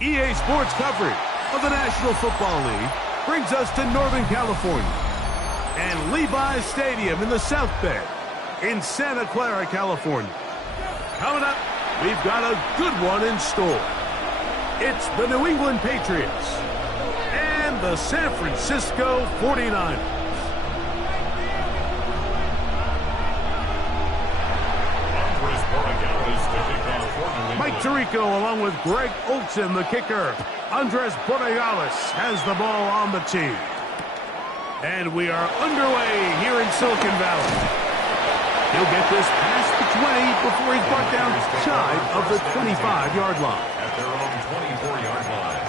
EA Sports coverage of the National Football League brings us to Northern California and Levi's Stadium in the South Bay in Santa Clara, California. Coming up, we've got a good one in store. It's the New England Patriots and the San Francisco 49ers. Mike Tirico along with Greg Olsen, the kicker. Andres Borregales has the ball on the tee. And we are underway here in Silicon Valley. He'll get this past the 20 before he's brought down shy of the 25-yard line. At their own 24-yard line.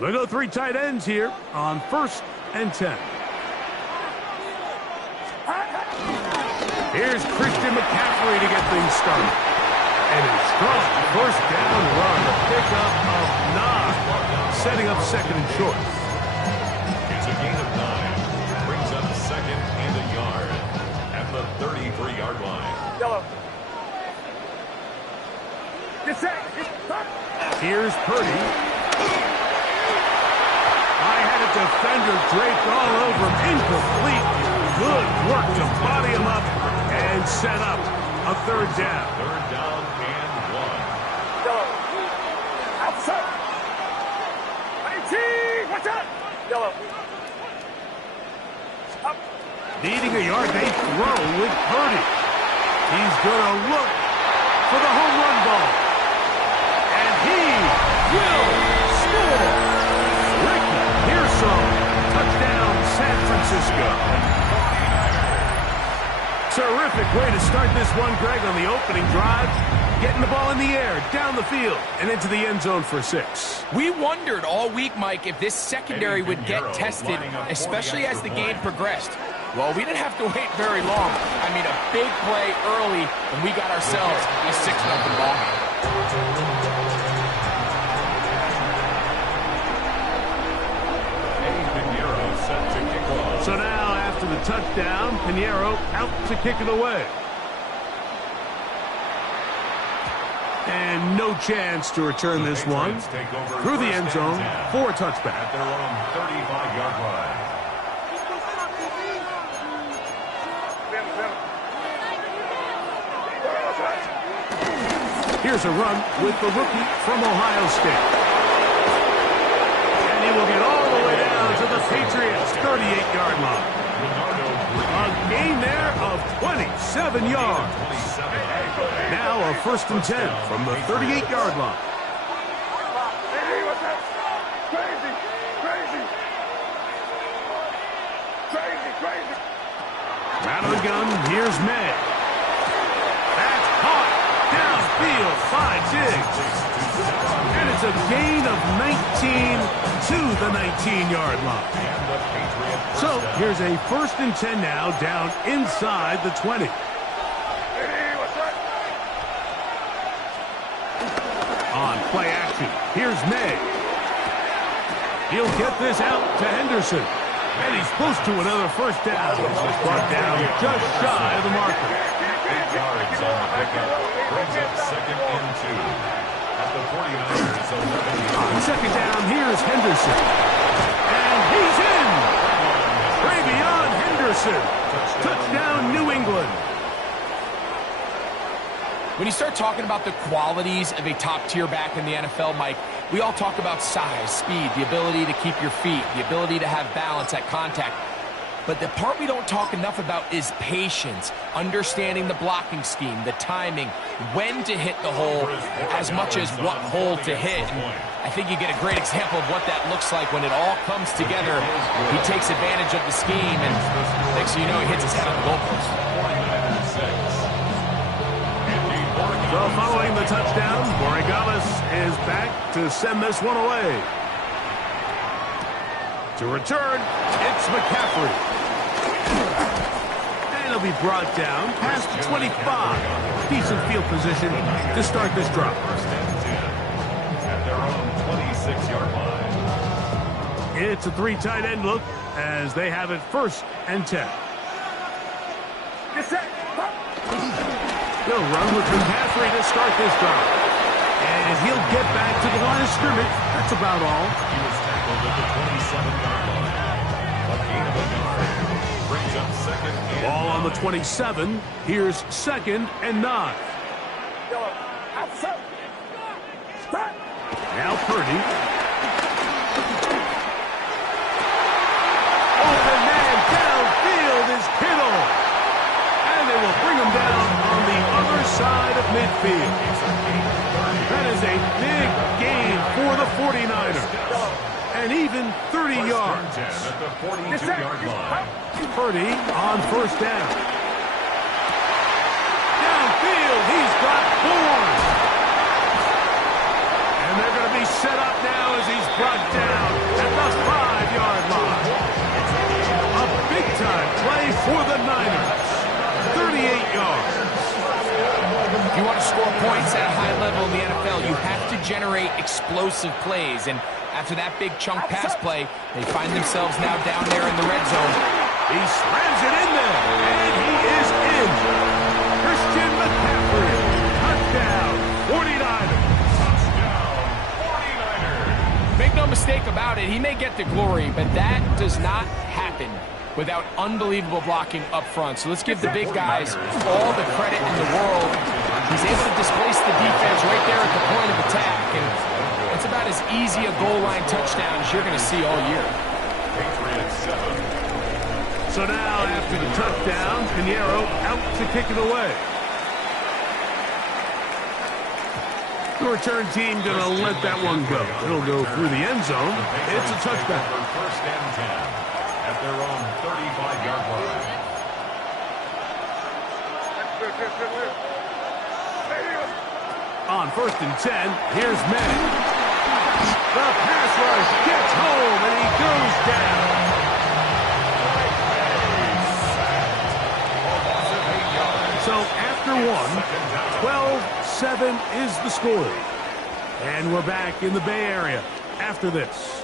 They go three tight ends here on 1st and 10. Here's Christian McCaffrey to get things started. And a strong first down run, a pickup of 9, setting up 2nd and short. It's a gain of 9. Brings up 2nd and a yard at the 33-yard line. Yellow. Here's Purdy. Defender draped all over him. Incomplete. Good work to body him up and set up a 3rd down. 3rd down and 1. Yellow. Outside. 19. Watch out. Yellow. Up. Needing a yard, they throw with Purdy. He's going to look for the home run ball. And he will score. Touchdown, San Francisco. Terrific way to start this one, Greg, on the opening drive. Getting the ball in the air, down the field, and into the end zone for 6. We wondered all week, Mike, if this secondary would get tested, especially as the game progressed. Well, we didn't have to wait very long. I mean, a big play early, and we got ourselves a 6-0 ball game. So now, after the touchdown, Pinheiro out to kick it away. And no chance to return this one through the end zone for a touchback. At their own 35-yard line. Here's a run with the rookie from Ohio State. And he will get all the way down to the Patriots' 38-yard line. A gain there of 27 yards. Now a 1st and 10 from the 38-yard line. Rattling gun, here's May. That's caught downfield by Diggs. And it's a gain of 19 to the 19-yard line. So here's a 1st and 10 now, down inside the 20. On play action, here's May. He'll get this out to Henderson. And he's close to another 1st down. This was brought down just shy of the marker. 8 yards on the pickup. Brings up 2nd and 2. At the 49ers, 11 on 2nd down, here's Henderson. And he's in. Travion Henderson. Touchdown, New England. When you start talking about the qualities of a top-tier back in the NFL, Mike, we all talk about size, speed, the ability to keep your feet, the ability to have balance at contact. But the part we don't talk enough about is patience, understanding the blocking scheme, the timing, when to hit the hole, as much as what hole to hit. And I think you get a great example of what that looks like when it all comes together. He takes advantage of the scheme, and next thing you know, he hits his head on the goalpost. So following the touchdown, Borregales is back to send this one away. To return, it's McCaffrey. And he'll be brought down past the 25. Decent field position to start this drive. First and 10 at their own 26 26-yard line. It's a 3 tight end look as they have it 1st and 10. Get set. They'll run with McCaffrey to start this drive. And he'll get back to the line of scrimmage. That's about all. He was tackled at the 27-yard line. A gain of a yard. Brings up 2nd and Ball on the 9. 27. Here's 2nd and 9. Yellow. Outside. Stop. Now Purdy. Open man downfield is Kittle. And they will bring him down on the other side of midfield. That is a big gain for the 49ers. And even 30 yards. 10 at the 42-yard line. Purdy on 1st down. Downfield, he's got Bourne. And they're going to be set up now as he's brought down at the 5-yard line. A big-time play for the Niners. 38 yards. If you want to score points at a high level in the NFL, you have to generate explosive plays. And after that big chunk pass play, they find themselves now down there in the red zone. He slams it in there, and he is in. Christian McCaffrey, touchdown, 49ers. Touchdown, 49ers. Make no mistake about it, he may get the glory, but that does not happen without unbelievable blocking up front. So let's give the big guys all the credit in the world. He's able to displace the defense right there at the point of attack, and it's about as easy a goal line touchdown as you're going to see all year. Patriots 7. So now, after the touchdown, Pinheiro out to kick it away. The return team going to let that one go. It'll go through the end zone. It's a touchback. 1st and 10 at their own 35-yard line. On 1st and 10, here's Madden. The pass rush gets home, and he goes down. So after one, 12-7 is the score. And we're back in the Bay Area after this.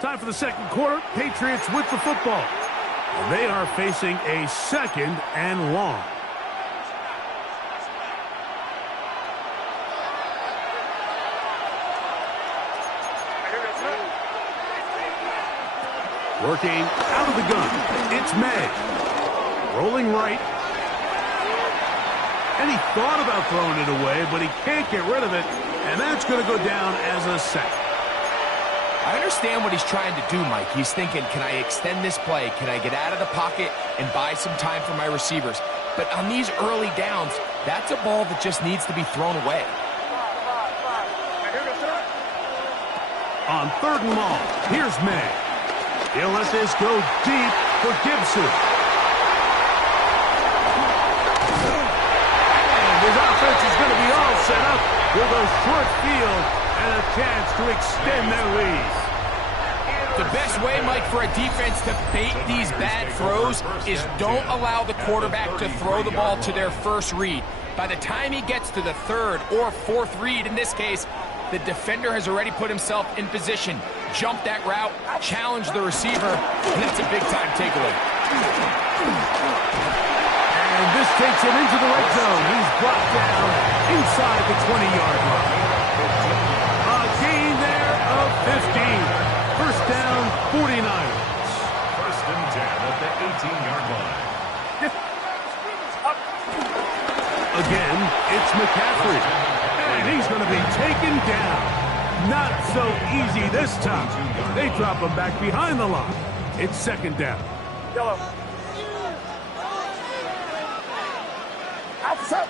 Time for the 2nd quarter. Patriots with the football. And they are facing a 2nd and long. Working out of the gun. It's May. Rolling right. And he thought about throwing it away, but he can't get rid of it. And that's going to go down as a sack. I understand what he's trying to do, Mike. He's thinking, can I extend this play? Can I get out of the pocket and buy some time for my receivers? But on these early downs, that's a ball that just needs to be thrown away. On 3rd and long, here's May. He'll let this go deep for Gibson. And his offense is going to be all set up with a short field and a chance to extend their lead. The best way, Mike, for a defense to bait these bad throws is don't allow the quarterback to throw the ball to their first read. By the time he gets to the 3rd or 4th read, in this case, the defender has already put himself in position. Jump that route, challenge the receiver, and that's a big-time takeaway. And this takes him into the red zone. He's brought down inside the 20-yard line. A gain there of 15. 1st down, 49ers. 1st and 10 at the 18-yard line. Again, it's McCaffrey. And he's going to be taken down. Not so easy this time. They drop him back behind the line. It's 2nd down. Yellow. Outside.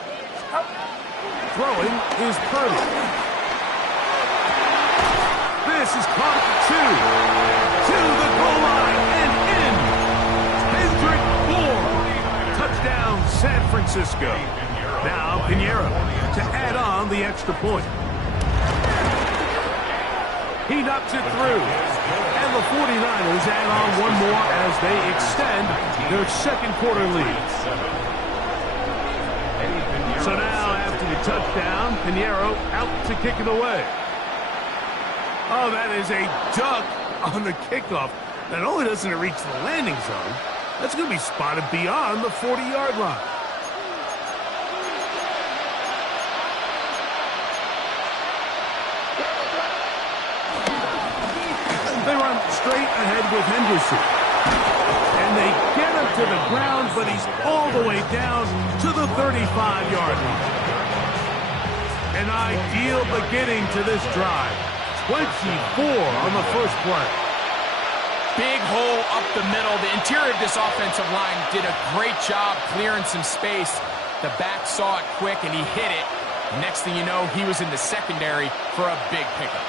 Throwing is Purdy. This is caught at the 2. To the goal line and in. Hendrick Bourne. Touchdown, San Francisco. Now Pinheiro to add on the extra point. He knocks it through. And the 49ers add on one more as they extend their 2nd quarter lead. So now after the touchdown, Pinheiro out to kick it away. Oh, that is a duck on the kickoff. Not only doesn't it reach the landing zone, that's going to be spotted beyond the 40-yard line. They run straight ahead with Henderson. And they get him to the ground, but he's all the way down to the 35-yard line. An ideal beginning to this drive. 24 on the first play. Big hole up the middle. The interior of this offensive line did a great job clearing some space. The back saw it quick, and he hit it. Next thing you know, he was in the secondary for a big pickup.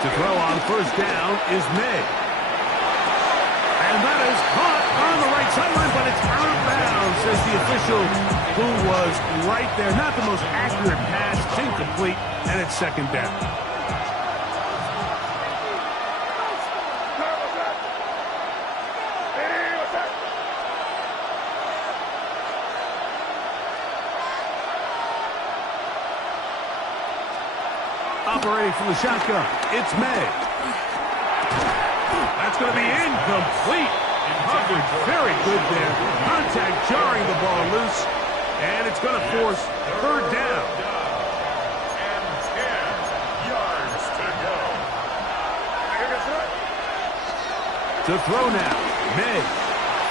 To throw on first down is May. And that is caught on the right sideline, but it's out of bounds, says the official who was right there. Not the most accurate pass. It's incomplete, and it's second down. Operating from the shotgun, it's May. That's going to be incomplete. Coverage very good there. Contact jarring the ball loose, and it's going to force third down. And 10 yards to go. To throw now, May.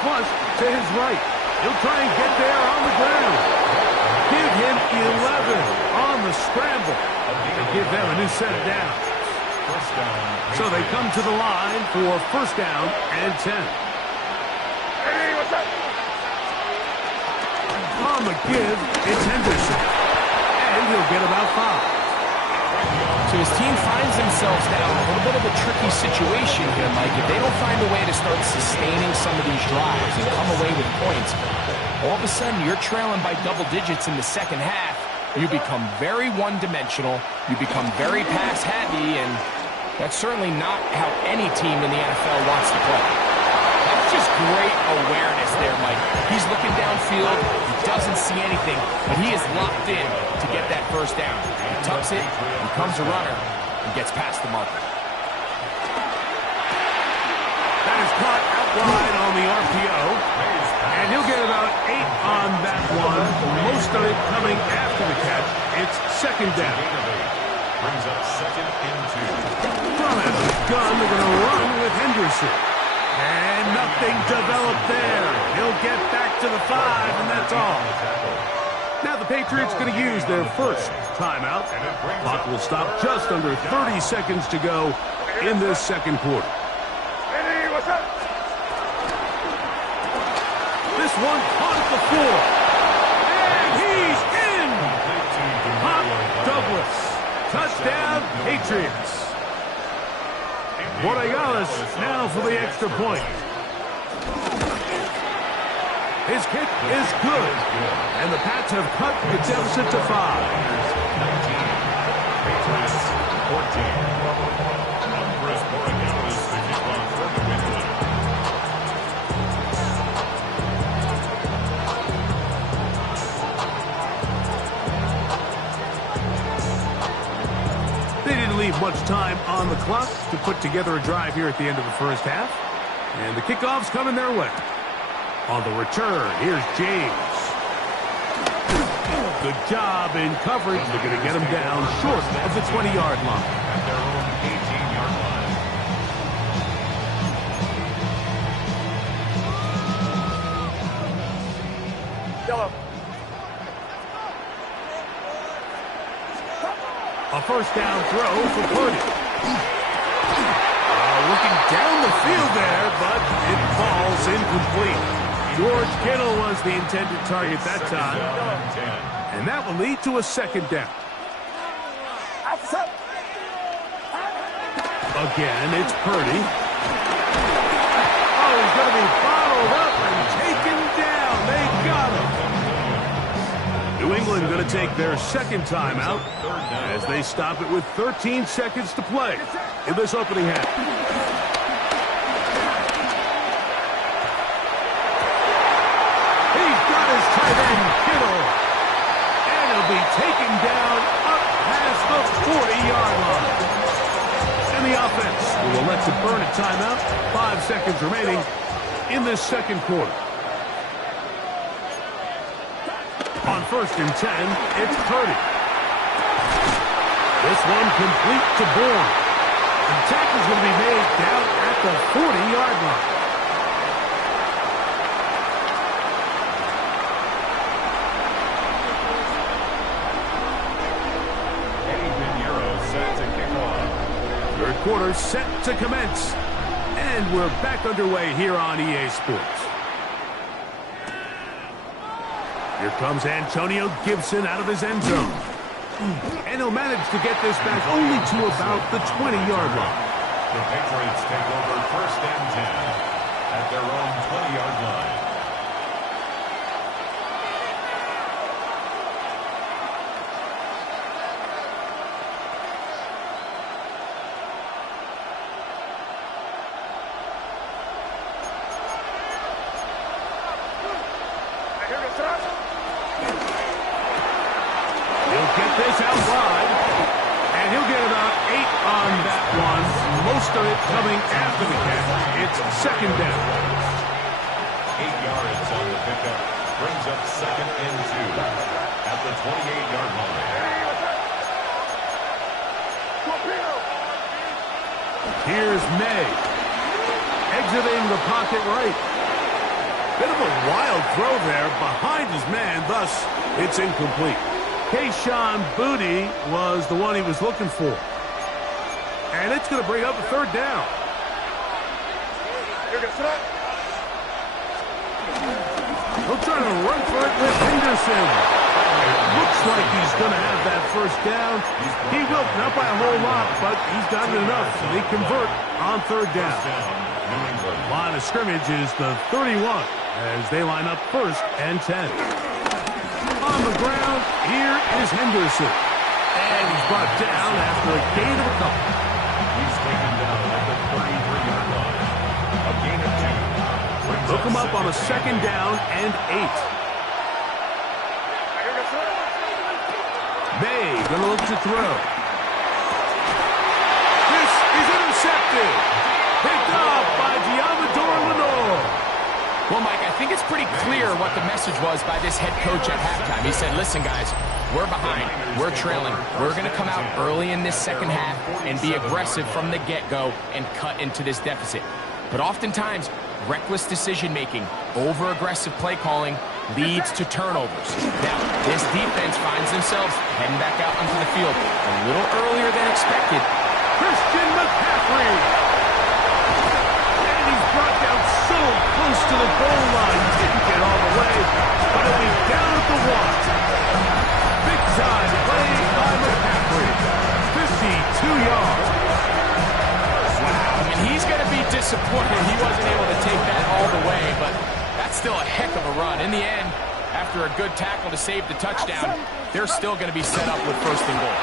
Plus to his right. He'll try and get there on the ground. Give him 11 on the scramble. They give them a new set of downs. So they come to the line for first down and 10. On the give, it's Henderson. And he'll get about 5. So his team finds themselves now in a little bit of a tricky situation here, Mike. If they don't find a way to start sustaining some of these drives and come away with points, all of a sudden you're trailing by double digits in the second half. You become very one-dimensional. You become very pass-heavy, and that's certainly not how any team in the NFL wants to play. That's just great awareness there, Mike. He's looking downfield. He doesn't see anything, but he is locked in to get that first down. He tucks it, becomes a runner, and gets past the marker. That is caught out wide on the RPO. And he'll get about 8 on that one. Most of it coming after the catch. It's second down. Brings up second and 2. From out of the gun, they're going to run with Henderson. And nothing developed there. He'll get back to the 5, and that's all. Now the Patriots going to use their first timeout. Clock will stop just under 30 seconds to go in this second quarter. This one caught at the floor. And he's in! Pop Douglas. Touchdown, Patriots. Borregales now for the extra point. His kick is good. And the Pats have cut the deficit to 5. Patriots 14. Chris Borregales to kick off for the win. They didn't leave much time on the clock to put together a drive here at the end of the first half. And the kickoff's coming their way. On the return, here's James. Good job in coverage. They're going to get him down short of the 20-yard line. At their own 18-yard line. Yellow. A first down throw for Purdy. Looking down the field there, but it falls incomplete. George Kittle was the intended target that time. And that will lead to a second down. Again, it's Purdy. Oh, he's going to be followed up and taken down. They got him. New England going to take their second timeout as they stop it with 13 seconds to play in this opening half. Tight end Kittle taken down up past the 40-yard line. And the offense will elect to burn a timeout. 5 seconds remaining in this second quarter. On 1st and 10, it's Purdy. This one complete to Bourne. The tackle's going to be made down at the 40-yard line. Set to kick off. Third quarter set to commence. And we're back underway here on EA Sports. Here comes Antonio Gibson out of his end zone. And he'll manage to get this back only to about the 20-yard line. The Patriots take over 1st and 10 at their own 20-yard line. He'll get this out wide, and he'll get about 8 on that one. Most of it coming after the catch. It's 2nd down. 8 yards on the pickup. Brings up 2nd and 2 at the 28-yard line. Here's May. Exiting the pocket right. Bit of a wild throw there behind his man, thus it's incomplete. Kayshon Boutte was the one he was looking for. And it's going to bring up a 3rd down. He'll try to run for it with Henderson. Looks like he's going to have that 1st down. He will, not by a whole lot, but he's got it enough. So they convert on 3rd down. Line of scrimmage is the 31 as they line up 1st and 10. On the ground, here is Henderson. And he's brought down after a gain of a couple. He's taken down at the 33-yard line. A gain of 2. Look him up on a 2nd down and 8. May going to look to throw. This is intercepted. Picked off by Diamador Lenore. Well, Mike, I think it's pretty clear what the message was by this head coach at halftime. He said, listen, guys, we're behind. We're trailing. We're going to come out early in this second half and be aggressive from the get-go and cut into this deficit. But oftentimes, reckless decision-making, over-aggressive play calling leads to turnovers. Now, this defense finds themselves heading back out onto the field a little earlier than expected. Christian McCaffrey. And he's brought down so close to the goal line. Didn't get all the way, but he'll be down at the 1. Big time play by McCaffrey. 52 yards. Wow, I mean, he's going to be disappointed he wasn't able to take that all the way, but that's still a heck of a run. In the end, after a good tackle to save the touchdown, they're still going to be set up with 1st and goal.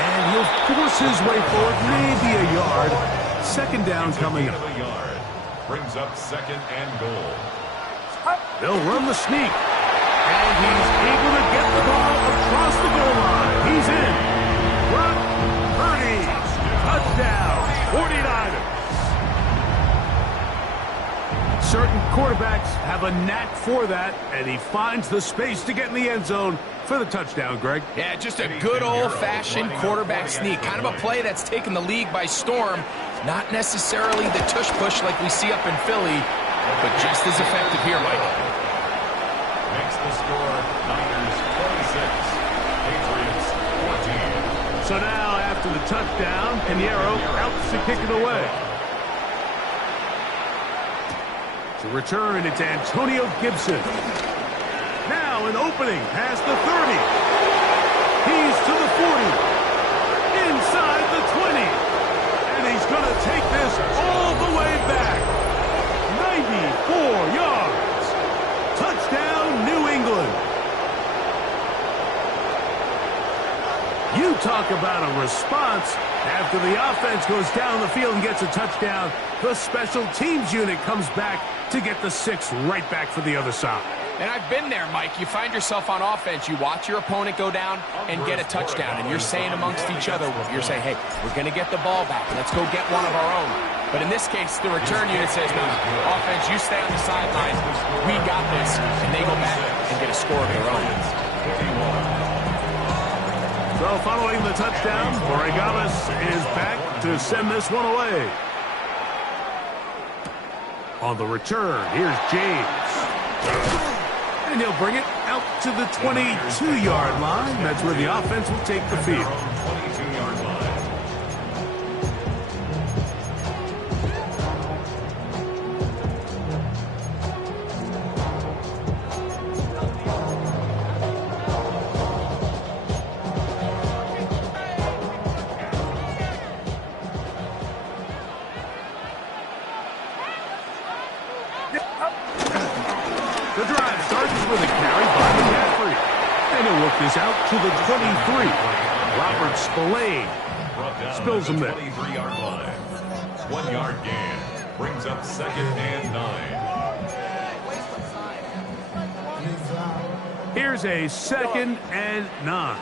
And he'll force his way forward, maybe a yard. 2nd down coming up. Brings up 2nd and goal. They'll run the sneak. And he's able to get the ball across the goal line. He's in. Brock Purdy. Touchdown. 49ers. Certain quarterbacks have a knack for that, and he finds the space to get in the end zone for the touchdown, Greg. Yeah, just a good old-fashioned quarterback sneak. Kind of a play that's taken the league by storm. Not necessarily the tush-push like we see up in Philly, but just as effective here, Mike. Makes the score Niners 26, Patriots 14. So now, after the touchdown, Pinheiro outs to kick it away. To return, it's Antonio Gibson. Now an opening past the 30. He's to the 40. Inside the 20. And he's going to take this all the way back. 94 yards. Touchdown, New England. You talk about a response. After the offense goes down the field and gets a touchdown, the special teams unit comes back to get the 6 right back for the other side. And I've been there, Mike. You find yourself on offense, you watch your opponent go down and get a touchdown, and you're saying amongst each other, you're saying, hey, we're going to get the ball back. Let's go get one of our own. But in this case, the return unit says, no, offense, you stay on the sideline. We got this. And they go back and get a score of their own. So following the touchdown, Borregales is back to send this one away. On the return, here's James. And he'll bring it out to the 22-yard line. That's where the offense will take the field. 22-yard line. The drive starts with a carry by McCaffrey. And he'll work this out to the 23. Robert Spillane spills him there. 23-yard line. 1-yard gain. Brings up 2nd and 9. Here's a 2nd and 9.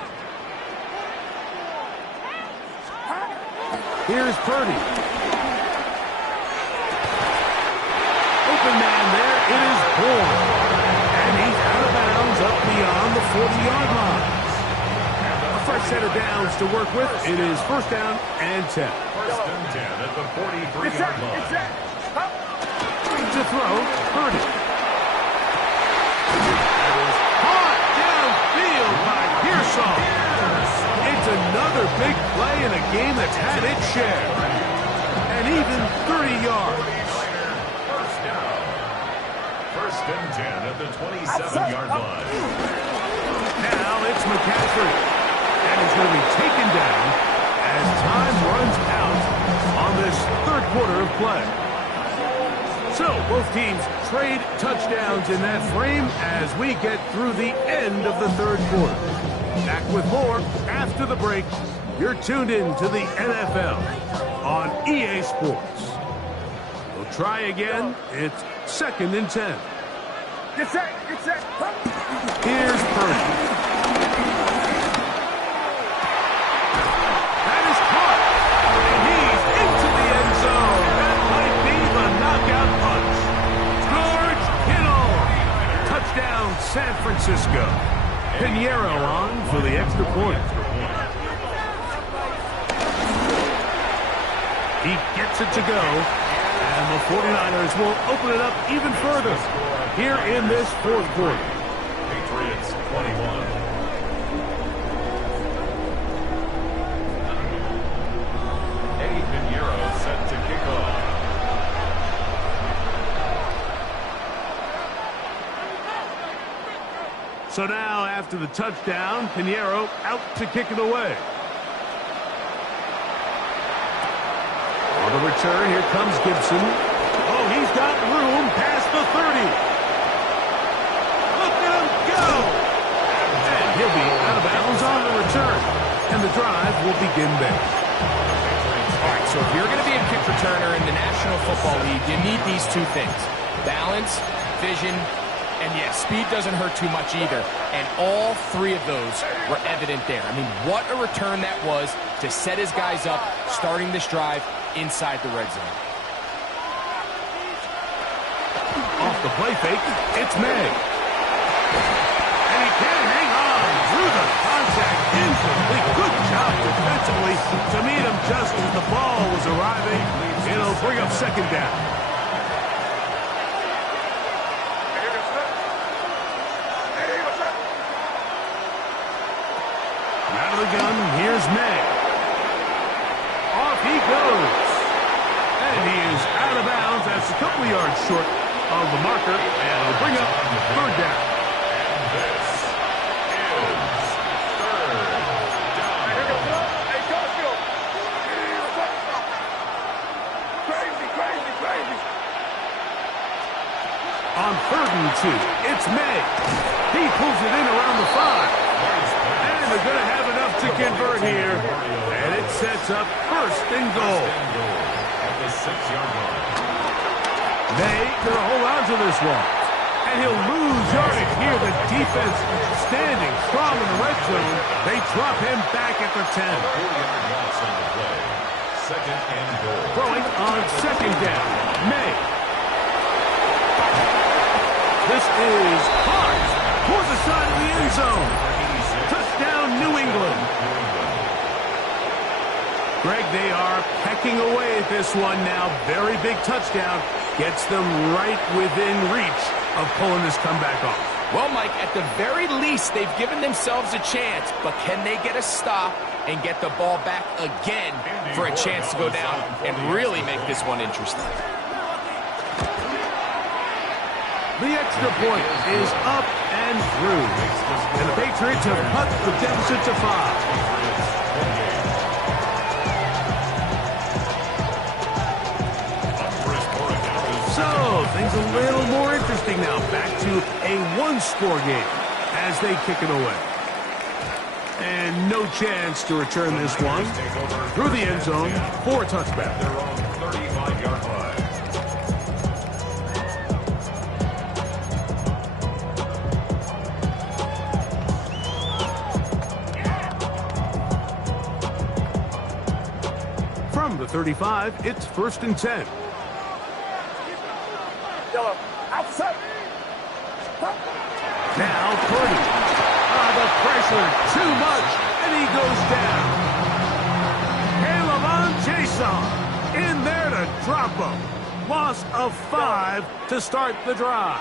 Here's Purdy. Open man there. It is Bourne. And he's out of bounds up beyond the 40-yard line. A fresh set of downs to work with. It is 1st down and 10. 1st and 10 at the 43-yard line. To throw, Purdy. Caught downfield by Pearsall. It's another big play in a game that's had its share. And even 30 yards. 1st and 10 at the 27-yard line. Now it's McCaffrey. And he's going to be taken down as time runs out on this 3rd quarter of play. So both teams trade touchdowns in that frame as we get through the end of the 3rd quarter. Back with more after the break. You're tuned in to the NFL on EA Sports. We'll try again. It's 2nd and 10. Get set, get set. Here's Purdy. That is caught. And he's into the end zone. That might be the knockout punch. George Kittle. Touchdown, San Francisco. Pinheiro on for the extra point. He gets it to go. And the 49ers will open it up even further here in this 4th quarter. Patriots 21. Eddie Pinheiro set to kick off. So now, after the touchdown, Pinheiro out to kick it away. On the return, here comes Gibson. Oh, he's got room past the 30. Look at him go! And he'll be out of bounds on the return. And the drive will begin there. All right, so if you're going to be a kick returner in the National Football League, you need these 2 things. Balance, vision, and yes, speed doesn't hurt too much either. And all 3 of those were evident there. I mean, what a return that was to set his guys up, starting this drive inside the red zone. Off the play fake, it's May. And he can hang on through the contact. Incomplete. Good job defensively to meet him just as the ball was arriving. It'll bring up 2nd down. Out of the gun, here's May. Off he goes. And he is out of bounds. That's a couple of yards short of the marker. And it'll bring up 3rd down. And this is 3rd down. Hey, Garfield. Crazy, crazy, crazy. On 3rd and 2, it's May. He pulls it in around the 5. And they're going to have enough to convert here. And it sets up 1st and goal. At the 6-yard line. May going to hold on to this one. And he'll lose yardage here. The defense standing strong in the red zone. They drop him back at the 10. 40-yard loss on the play. Second and goal. Throwing on second down. May. This is hard toward the side of the end zone. Touchdown, New England. Greg, they are pecking away at this one now. Very big touchdown. Gets them right within reach of pulling this comeback off. Well, Mike, at the very least, they've given themselves a chance, but can they get a stop and get the ball back again for a chance to go down and really make this one interesting? The extra point is up and through. And the Patriots have cut the deficit to 5. So, things a little more interesting now. Back to a one-score game as they kick it away. And no chance to return this one through the end zone for a touchback. Their own 35-yard line. From the 35, it's 1st and 10. Yellow. Outside. Now Purdy. The pressure too much, and he goes down. Caleb Jason in there to drop him. Loss of 5 to start the drive.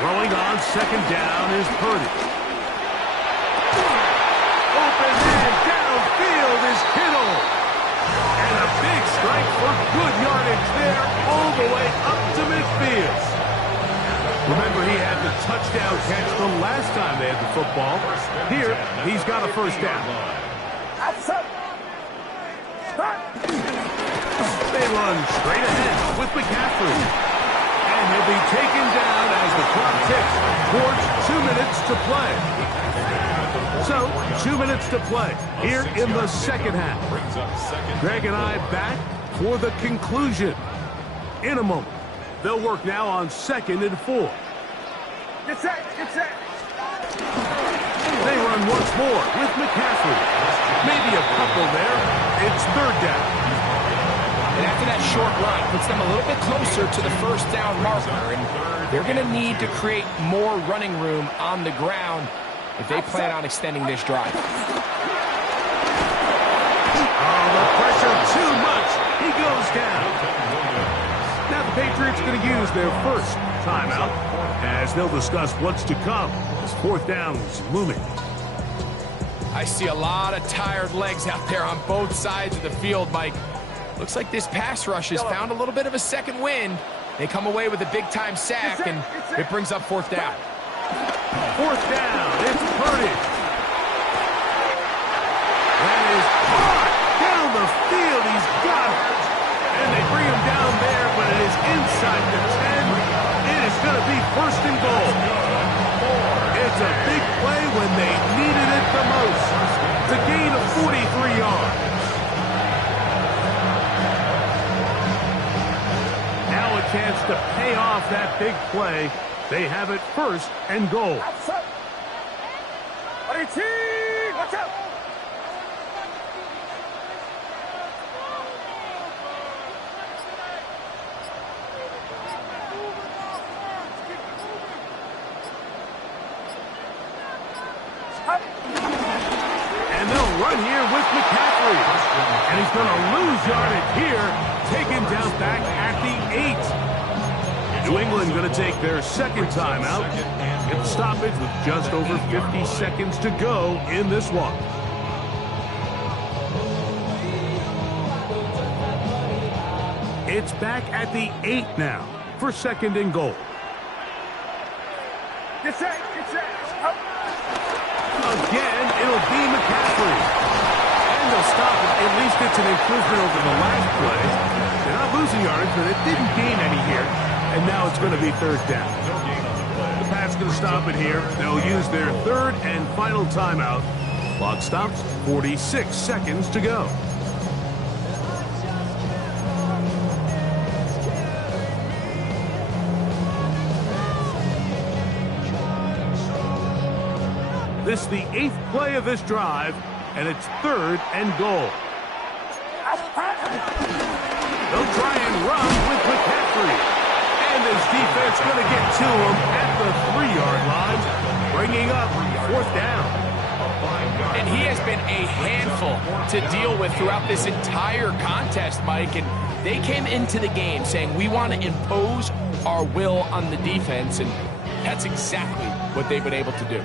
Throwing on second down is Purdy. Open man downfield is Kittle. And a big strike for good yardage there all the way up to midfield. Remember, he had the touchdown catch the last time they had the football. Here, he's got a first down. They run straight ahead with McCaffrey. And he'll be taken down as the clock ticks towards 2 minutes to play. So, 2 minutes to play here in the second half. Greg and I back for the conclusion in a moment. They'll work now on 2nd and 4. Get set. They run once more with McCaffrey. Maybe a couple there. It's 3rd down. And after that short run, puts them a little bit closer to the first down marker. And they're going to need to create more running room on the ground if they plan on extending this drive. Oh, the pressure too much. He goes down. Now the Patriots going to use their first timeout as they'll discuss what's to come as 4th down is looming. I see a lot of tired legs out there on both sides of the field, Mike. Looks like this pass rush has found a little bit of a second wind. They come away with a big-time sack, and it brings up 4th down. 4th down, it's Purdy. That is caught down the field. He's got it. And they bring him down there, but it is inside the 10. It is going to be 1st and goal. It's a big play when they needed it the most. It's a gain of 43 yards. Now a chance to pay off that big play. They have it 1st and goal. Watch out. And they'll run here with McCaffrey. And he's going to lose yardage here. Taken down back at the 8. New England going to take their 2nd timeout. Get the stoppage with just over 50 seconds to go in this one. It's back at the 8 now for 2nd and goal. Get set. Again, it'll be McCaffrey. And they'll stop it. At least it's an improvement over the last play. They're not losing yardage, but it didn't gain any here. And now it's going to be 3rd down. The Pats going to stop it here. They'll use their 3rd and final timeout. Clock stops, 46 seconds to go. This is the 8th play of this drive, and it's 3rd and goal. They'll try and run with McCaffrey. And his defense going to get to him at the 3-yard line, bringing up 4th down. And he has been a handful to deal with throughout this entire contest, Mike. And they came into the game saying, we want to impose our will on the defense. And that's exactly what they've been able to do.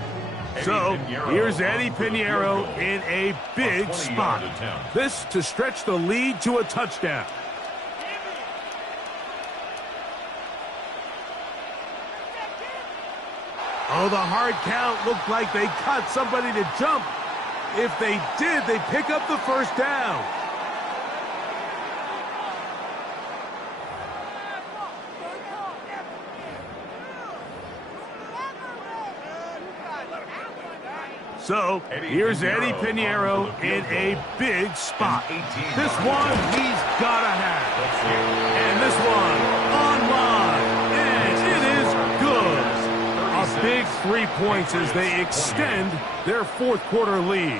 So, here's Eddie Pinheiro in a big spot. This to stretch the lead to a touchdown. Oh, the hard count looked like they cut somebody to jump. If they did, they pick up the 1st down. So, here's Eddie Pinheiro in a big spot. This one he's got to have. And this one online. And it is good. A big 3 points as they extend their 4th quarter lead.